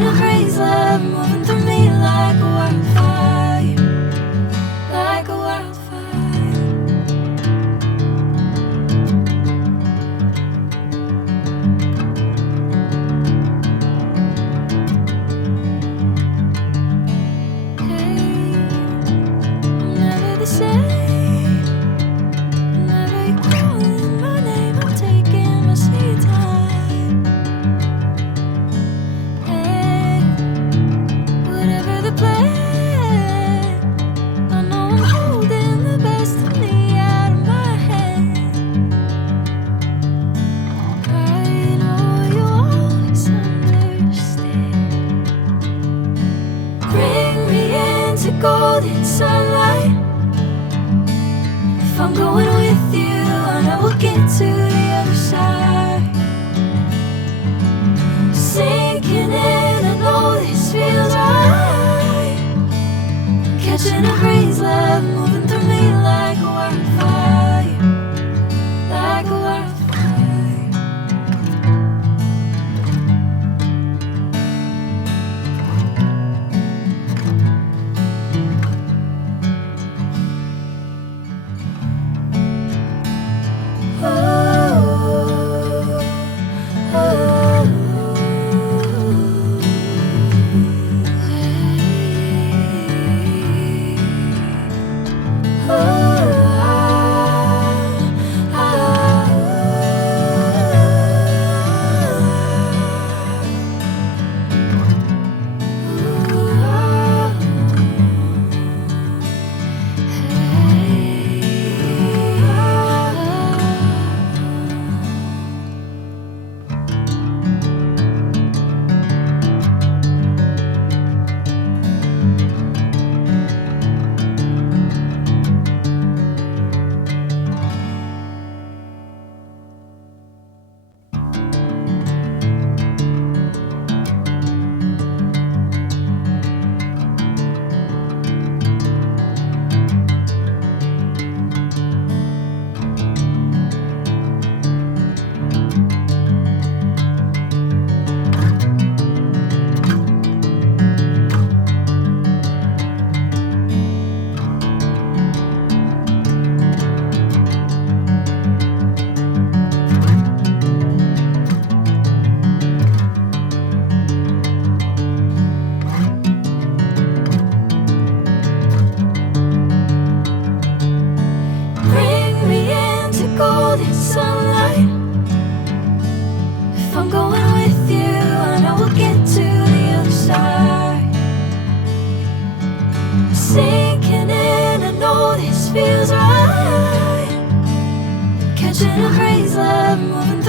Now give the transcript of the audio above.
Catching a breeze, love moving through me like a wildfire, like a wildfire. Hey, I'm never the same. Whenever you're calling my name, I'm taking my sweet time. Hey, whatever the plan, I know I'm holding the best of me out of my head. I know you always understand. Bring me into golden sunlight. If I'm going with you, I know we'll get to the other side. Sinking in, I know this feels right. Catching a breeze, love moving through me like a wildfire, like a wildfire. Bring me into golden sunlight. If I'm going with you, I know we'll get to the other side. Sinking in, I know this feels right. Catching a breeze, love moving